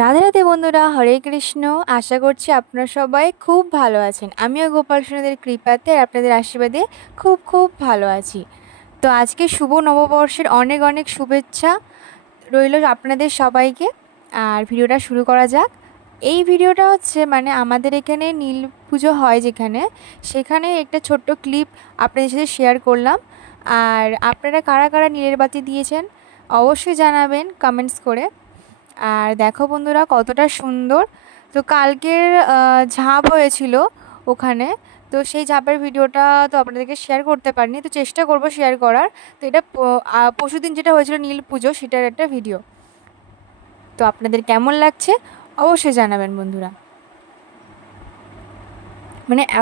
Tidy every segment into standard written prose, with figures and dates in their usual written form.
রাধে রাধে বন্ধুরা, হরে কৃষ্ণ। আশা করছি আপনারা সবাই খুব ভালো আছেন। আমিও গোপাল সোনাদের কৃপাতে আর আপনাদের আশীর্বাদে খুব খুব ভালো আছি। তো আজকে শুভ নববর্ষের অনেক অনেক শুভেচ্ছা রইল আপনাদের সবাইকে। আর ভিডিওটা শুরু করা যাক। এই ভিডিওটা হচ্ছে আমাদের এখানে নীল পুজো হয় যেখানে, সেখানে একটা ছোট্ট ক্লিপ আপনাদের সাথে শেয়ার করলাম। আর আপনারা কারা কারা নীলের বাতি দিয়েছেন অবশ্যই জানাবেন কমেন্টস করে। আর দেখো বন্ধুরা কতটা সুন্দর। তো কালকের ঝাঁপ হয়েছিল ওখানে, তো সেই ঝাঁপের ভিডিওটা তো আপনাদেরকে শেয়ার করতে পারিনি, তো চেষ্টা করব শেয়ার করার। তো এটা পরশুদিন যেটা হয়েছিল নীল পুজো, সেটার একটা ভিডিও। তো আপনাদের কেমন লাগছে অবশ্যই জানাবেন বন্ধুরা।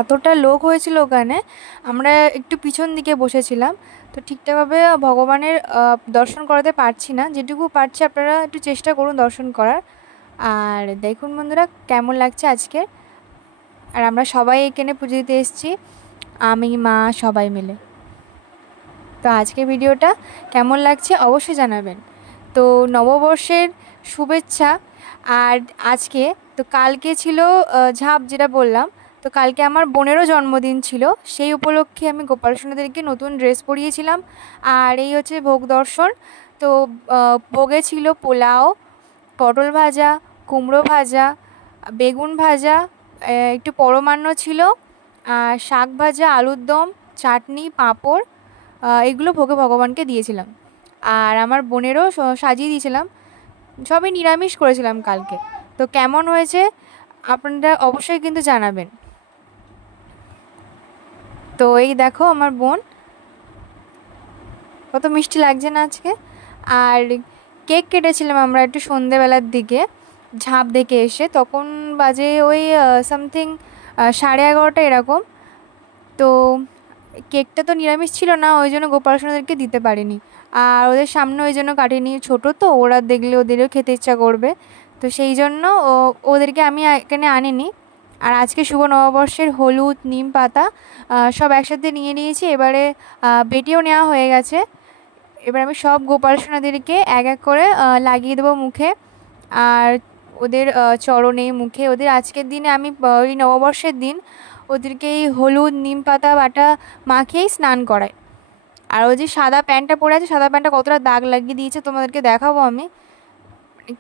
এতটা লোক হয়েছিল ওখানে, আমরা একটু পিছন দিকে বসেছিলাম, তো ঠিকঠাকভাবে ভগবানের দর্শন করাতে পারছি না। যেটুকু পারছি আপনারা একটু চেষ্টা করুন দর্শন করার। আর দেখুন বন্ধুরা কেমন লাগছে আজকে। আর আমরা সবাই এখানে পুজো দিতে এসেছি, আমি মা সবাই মিলে। তো আজকে ভিডিওটা কেমন লাগছে অবশ্যই জানাবেন। তো নববর্ষের শুভেচ্ছা। আর আজকে তো কালকে ছিল ঝাঁপ যেটা বললাম, তো কালকে আমার বোনেরও জন্মদিন ছিল। সেই উপলক্ষে আমি গোপাল সোনাদেরকে নতুন ড্রেস পরিয়েছিলাম। আর এই হচ্ছে ভোগ দর্শন। তো ভোগে ছিল পোলাও, পটল ভাজা, কুমড়ো ভাজা, বেগুন ভাজা, একটু পরমান্ন ছিল, আর শাক ভাজা, আলুর দম, চাটনি, পাঁপড়, এগুলো ভোগে ভগবানকে দিয়েছিলাম। আর আমার বোনেরও সাজিয়ে দিয়েছিলাম। সবই নিরামিষ করেছিলাম কালকে। তো কেমন হয়েছে আপনারা অবশ্যই কিন্তু জানাবেন। তো এই দেখো আমার বোন, কত মিষ্টি লাগছে না আজকে। আর কেক কেটেছিলাম আমরা একটু সন্ধেবেলার দিকে, ঝাঁপ দেখে এসে। তখন বাজে ওই সামথিং 11:30 এরকম। তো কেকটা তো নিরামিষ ছিল না, ওই জন্য গোপাল সোনাদেরকে দিতে পারিনি। আর ওদের সামনে ওই জন্য কাটিনি, ছোটো তো, ওরা দেখলে ওদেরও খেতে ইচ্ছা করবে, তো সেই জন্য ওদেরকে আমি এখানে আনিনি। আর আজকে শুভ নববর্ষের হলুদ, নিম পাতা সব একসাথে নিয়ে নিয়েছি। এবারে বেটিও নেওয়া হয়ে গেছে। এবার আমি সব গোপাল সোনাদেরকে এক এক করে লাগিয়ে দেবো মুখে, আর ওদের চরণে, মুখে। ওদের আজকের দিনে আমি ওই নববর্ষের দিন ওদেরকে এই হলুদ, নিম পাতা বাটা মাখিয়েই স্নান করাই। আর ওই যে সাদা প্যান্টটা পরে আছে, সাদা প্যান্টটা কতটা দাগ লাগিয়ে দিয়েছে তোমাদেরকে দেখাবো আমি,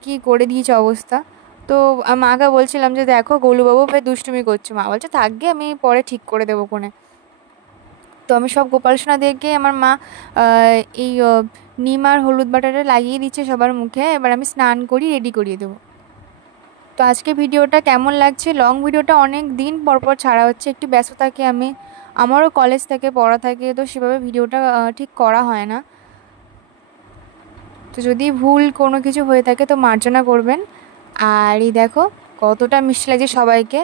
কি করে দিয়েছে অবস্থা। তো মাকে বলছিলাম যে দেখো গোলুবাবু ফের দুষ্টুমি করছে। মা বলছে থাকবে, আমি পরে ঠিক করে দেবো কোণে। তো আমি সব গোপাল সোনাদেরকে আমার মা এই নিম আর হলুদ বাটাটা লাগিয়ে দিচ্ছে সবার মুখে। এবার আমি স্নান করি, রেডি করিয়ে দেবো। তো আজকে ভিডিওটা কেমন লাগছে, লং ভিডিওটা অনেক দিন পর পর ছাড়া হচ্ছে, একটু ব্যস্ত থাকি আমি, আমারও কলেজ থেকে পড়া থাকে, তো সেভাবে ভিডিওটা ঠিক করা হয় না। তো যদি ভুল কোনো কিছু হয়ে থাকে তো মার্জনা করবেন। আর এই দেখো কতটা মিষ্টি লাগছে সবাইকে।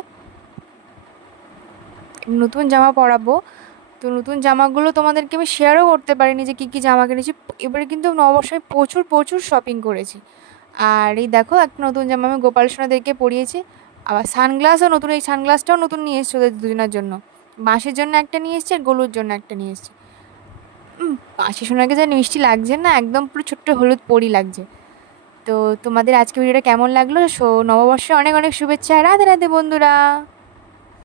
নতুন জামা পরাবো, তো নতুন জামাগুলো তোমাদেরকে আমি শেয়ারও করতে পারিনি যে কী কী জামা কিনেছি। এবারে কিন্তু নববর্ষে প্রচুর প্রচুর শপিং করেছি। আর এই দেখো একটা নতুন জামা আমি গোপাল সোনাদেরকে পরিয়েছি। আবার সানগ্লাসও নতুন, এই সানগ্লাসটাও নতুন নিয়ে এসছি ওদের দুজনের জন্য। বাঁশের জন্য একটা নিয়ে এসছি আর গলুর জন্য একটা নিয়ে এসছি। বাঁশি সোনাকে যা মিষ্টি লাগছে না, একদম পুরো ছোট্ট হলুদ পরি লাগছে। তো তোমাদের আজকে ভিডিওটা কেমন লাগলো? নববর্ষে অনেক অনেক শুভেচ্ছা। রাধে রাধে বন্ধুরা।